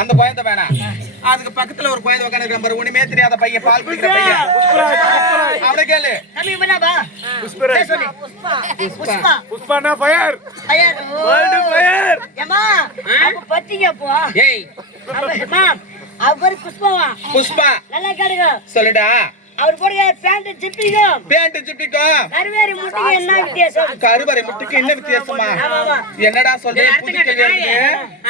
அந்த குழந்தை வேணாம். அதுக்கு பக்கத்துல ஒரு குழந்தை உட்காந்து நம்பர் ஒண்ணுமே தெரியாத பையன், பால் குடிக்கிற பையன். அவனை கேளு. புஷ்பானா ஃபயர். World fire. ஏமா அப்ப பத்திங்க போ. ஏய் அவர் புஷ்பாவா? புஷ்பா. நல்லா கேளுங்க. சொல்லுடா. அவர் போடுற பேண்ட் ஜிப்பிக்கும் கருவேரி முட்டைக்கு என்ன வித்தியாசம்? கருவறை முட்டைக்கு என்ன வித்தியாசமா? என்னடா சொல்ற?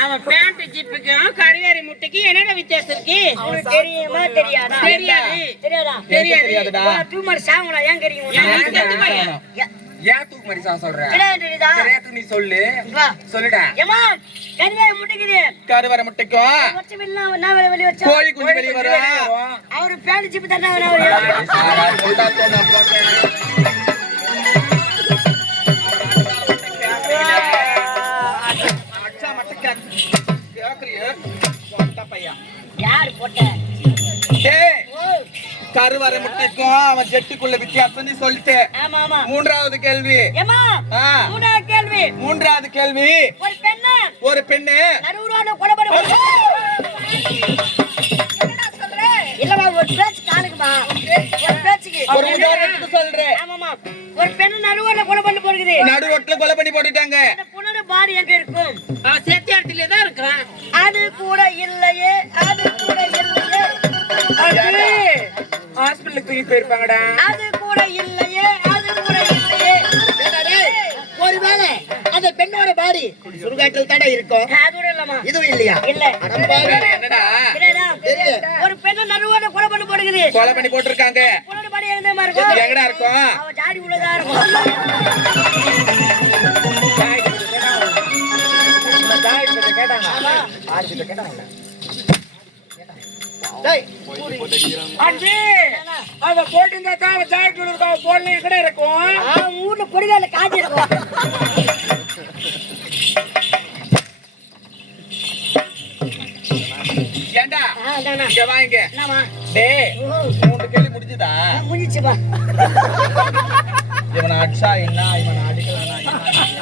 அவன் பேண்ட் ஜிப்புக்கும் கருவேரி முட்டைக்கு என்னடா வித்தியாசம் இருக்கு? உங்களுக்கு தெரியுமா தெரியாதா? தெரியாதா? தெரியாதுடா. டியூமர் சாவுங்களா? ஏன் தெரியும்? ஏன் தூக்கு மாதிரி சொல்ற? தெரியாதுடா. தெரியாது, நீ சொல்லு. சொல்லுடா. ஏமா கருவேரி முட்டைக்கு கருவறை முட்டைக்கும் கோழி குஞ்சு வெளிய வரும். அவரு பேண்ட் ஜிப்பு தண்ணா வெளிய யார் போட்ட? கருவறை முட்டைக்கும் அவன் ஜெட்டுக்குள்ள வித்தியாசம் நீ சொல்லிட்டு. மூன்றாவது கேள்வி. மூன்றாவது கேள்வி. ஒரு பெண்ணு ஒரு உதாரணத்துக்கு சொல்றேன். ஒரு பெண்ணு நடுவோட கொலை பண்ணி போடுது. நடு ரோட்ல கொலை பண்ணி போட்டுட்டாங்க. அந்த பொண்ணோட பாடி எங்க இருக்கும்? அவன் சேத்தியாரத்திலே தான் இருக்கான். அது கூட இல்லையே, அது கூட இல்லையே. ஹாஸ்பிடலுக்கு தூக்கி போயிருப்பாங்கடா. அது கூட இல்லையே, அது கூட இல்லையே. ஒருவேளை அந்த பெண்ணோட பாடி சுடுகாட்டில் தானே இருக்கும். அது இல்லமா? இதுவும் இல்லையா? இல்ல. என்னடா? ஒரு பெண்ணு நடுவோட கொலை பண்ணி போடுது. கொலை பண்ணி போட்டுருக்காங்க. பொண்ணோட பாடி எங்க இருக்கும்? எங்கடா இருக்கும்? அவ ஜாடி உள்ளதா இருக்கும். அவ போட்டிருந்தா தான் அவ ஜாக்கெட் இருக்கா, போடல எங்கடா இருக்கும்? ஊர்ல பொடிகால காஞ்சி இருக்கும். ஏண்டா இங்க வாங்க. டேய் 3 கேள்வி முடிஞ்சுதா? முடிஞ்சுப்பா. இவனை அடிச்சா என்ன, இவனை அடிக்கலாம்.